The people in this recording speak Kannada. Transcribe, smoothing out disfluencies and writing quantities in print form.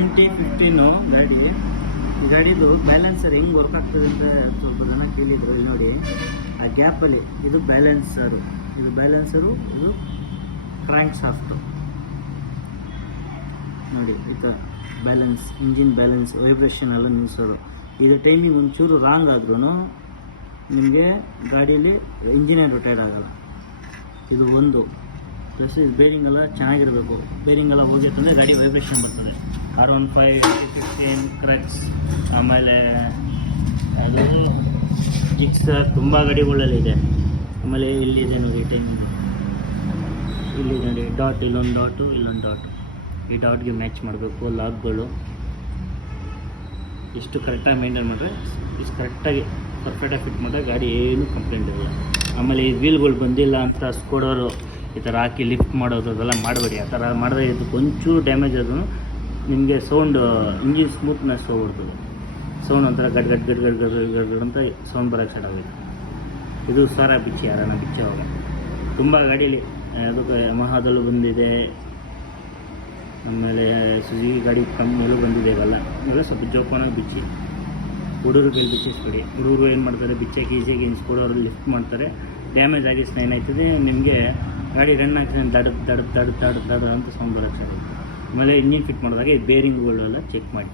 MT-15 ಗಾಡಿದು ಬ್ಯಾಲೆನ್ಸರ್ ಹೆಂಗೆ ವರ್ಕ್ ಆಗ್ತದೆ ಅಂತ ಸ್ವಲ್ಪ ಜನ ಕೇಳಿದ್ರು. ಇಲ್ಲಿ ನೋಡಿ, ಆ ಗ್ಯಾಪಲ್ಲಿ ಇದು ಬ್ಯಾಲೆನ್ಸರು, ಇದು ಕ್ರ್ಯಾಂಕ್ ಶಾಫ್ಟು ನೋಡಿ. ಇದು ಬ್ಯಾಲೆನ್ಸ್, ಇಂಜಿನ್ ಬ್ಯಾಲೆನ್ಸ್, ವೈಬ್ರೇಷನ್ ಎಲ್ಲ ನಿಲ್ಲಿಸೋದು. ಇದು ಟೈಮಿಂಗ್ ಒಂಚೂರು ರಾಂಗ್ ಆದ್ರೂ ನಿಮಗೆ ಗಾಡೀಲಿ ಇಂಜಿನೇ ರೊಟೇಟ್ ಆಗೋಲ್ಲ. ಇದು ಒಂದು ಪ್ಲಸ್ ಇದು ಬೇರಿಂಗ್ ಎಲ್ಲ ಚೆನ್ನಾಗಿರಬೇಕು. ಬೇರಿಂಗ್ ಎಲ್ಲ ಹೋಗಿತ್ತಂದರೆ ಗಾಡಿ ವೈಬ್ರೇಷನ್ ಬರ್ತದೆ. R15 15 ಕ್ರಕ್ಸ್, ಆಮೇಲೆ ಅದು ಜಿಕ್ಸರ್ ತುಂಬ ಗಾಡಿಗಳಲ್ಲಿದೆ. ಆಮೇಲೆ ಇಲ್ಲಿದೆ ನೋಡಿ ಟೈಮಿಂಗ್, ಇಲ್ಲಿ ನೋಡಿ ಡಾಟ್, ಇಲ್ಲೊಂದು ಡಾಟು. ಈ ಡಾಟ್ಗೆ ಮ್ಯಾಚ್ ಮಾಡಬೇಕು ಲಾಕ್ಗಳು. ಇಷ್ಟು ಕರೆಕ್ಟಾಗಿ ಮೇಂಟೈನ್ ಮಾಡಿದ್ರೆ, ಇಷ್ಟು ಕರೆಕ್ಟಾಗಿ ಪರ್ಫೆಕ್ಟಾಗಿ ಫಿಟ್ ಮಾಡಿದ್ರೆ ಗಾಡಿ ಏನೂ ಕಂಪ್ಲೇಂಟ್ ಇರಲ್ಲ. ಆಮೇಲೆ ಈ ವೀಲ್ಗಳು ಬಂದಿಲ್ಲ ಅಂತ ಸ್ಕೋಡೋರು ಈ ಥರ ಹಾಕಿ ಲಿಫ್ಟ್ ಮಾಡೋದು ಅದೆಲ್ಲ ಮಾಡಬೇಡಿ. ಆ ಥರ ಮಾಡಿದ್ರೆ ಇದಕ್ಕೆ ಒಂಚೂರು ಡ್ಯಾಮೇಜ್ ಆದ್ರೂ ನಿಮಗೆ ಸೌಂಡ್, ಇಂಜಿನ್ ಸ್ಮೂತ್ನೆಸ್ ಹೋಗ್ಬಿಡ್ತದೆ. ಸೌಂಡ್ ಒಂಥರ ಗಡ್ ಅಂತ ಸೌಂಡ್ ಬರೋಕ್ಕೆ ಸ್ಟಾರ್ಟ್ ಆಗೋದು. ಇದು ಸಾರ ಬಿಚ್ಚಿ, ಯಾರನ್ನ ಬಿಚ್ಚೋವಾಗ ತುಂಬ ಗಾಡೀಲಿ ಅದಕ್ಕೆ ಯಮಹಾದಲ್ಲೂ ಬಂದಿದೆ, ಆಮೇಲೆ ಸುಜುಕಿ ಗಾಡಿ ಮೇಲೂ ಬಂದಿದೆ. ಇವೆಲ್ಲ ಸ್ವಲ್ಪ ಜೋಪಾನಾಗಿ ಬಿಚ್ಚಿ, ಹುಡುಗರು ಕೈಲಿ ಬಿಚ್ಚಿಸ್ಬೇಡಿ. ಹುಡುಗರು ಏನು ಮಾಡ್ತಾರೆ, ಬಿಚ್ಚಕ್ಕೆ ಈಸಿಯಾಗಿ ಸ್ಕೂಡವ್ರು ಲಿಫ್ಟ್ ಮಾಡ್ತಾರೆ. ಡ್ಯಾಮೇಜ್ ಆಗಿ ಏನಾಯ್ತದೆ, ನಿಮಗೆ ಗಾಡಿ ರನ್ ಆಗ್ತದೆ, ದಡ್ ಅಂತ ಸೌಂಡ್ ಬರೋಕ್ಕೆ ಸ್ಟಾರ್ಟ್ ಆಗುತ್ತೆ. ಆಮೇಲೆ ಇಂಜಿನ್ ಫಿಟ್ ಮಾಡಿದಾಗ ಈ ಬೇರಿಂಗ್ಗಳೆಲ್ಲ ಚೆಕ್ ಮಾಡಿ.